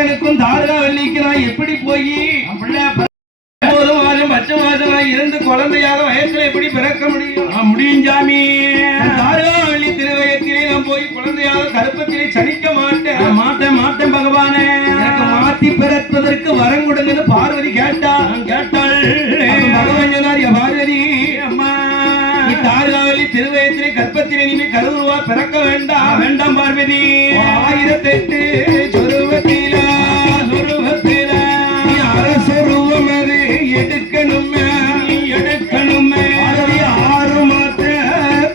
அரக்கனுக்கும் தாரகா வெள்ளிக்கு நான் எப்படி போய் பச்சை மாசம் இருந்து குழந்தையாக வயசுல எப்படி பிறக்க முடியும்? முடியும் சாமி. தாரகா வெள்ளி திருவயத்திலே நான் போய் குழந்தையாக கருப்பத்திலே சனிக்க மாட்டேன். மாட்டேன் பகவானே. எனக்கு மாத்தி பிறப்பதற்கு வரம் கொடுங்கன்னு பார்வதி கேட்டாள். பகவான் சொன்னார், பார்வதி அம்மா நீ தாரகா வெள்ளி திருவயத்திலே கற்பத்திலே நீ கருவுருவா பிறக்க வேண்டாம் பார்வதி. 1008 சொருவத்தில நீ அரசருவம் அது எடுக்கணுமே 6 மாத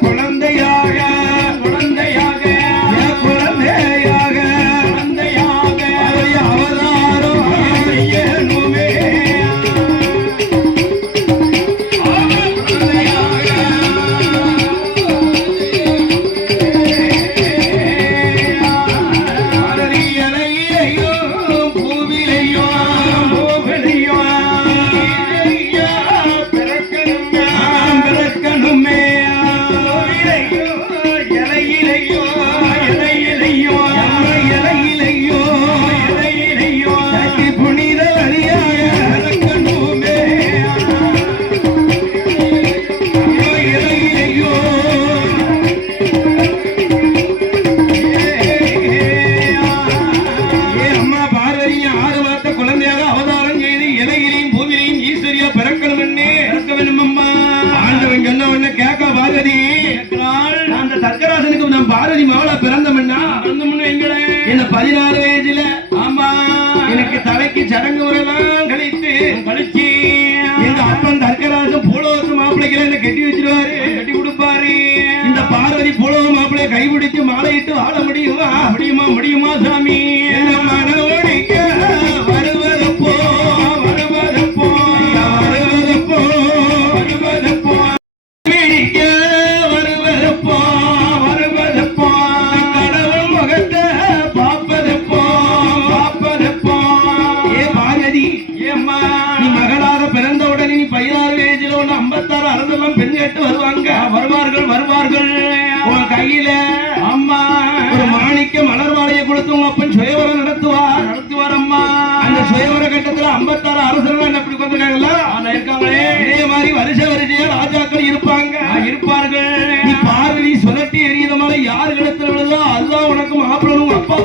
குழந்தையாக அவதாரம் செய்யணுமே. பார்வதி மாவளா பிறந்தம்னா என்ன 16 வயசுல ஆமா எனக்கு தலைக்கு சடங்கு முறையெல்லாம் கழிச்சு எங்க அப்பன் தர்க்கராஜன் பூலோகத்து மாப்பிள்ளைகளை என்ன கட்டி வச்சிருவாரு, கட்டி கொடுப்பாரு. இந்த பார்வதி பூலோக மாப்பிள்ளைய கைபிடிச்சு மாலையிட்டு வாழ முடியுமா சாமி? என்ன மனோடிக்க வருவதப்போ பெண் கேட்டு வருவார்கள். உன் கையில அம்மா ஒரு மாணிக்க மலர் மாலையை கொடுத்து உங்க அப்பன் சுயவரம் நடத்துவார் அம்மா. அந்த சுயவர கட்டத்துல 56 அரசர்கள் என்ன இப்படி வந்திருக்காங்களா? இருக்காங்களே. இதே மாதிரி வரிசையா ராஜாக்கள் இருப்பார்கள். நீ பார்வதி சுழட்டி எரியத மாதிரி யார் இடத்துல விழுதோ அதுதான் உனக்கு மாப்பிள்ளை. அப்பா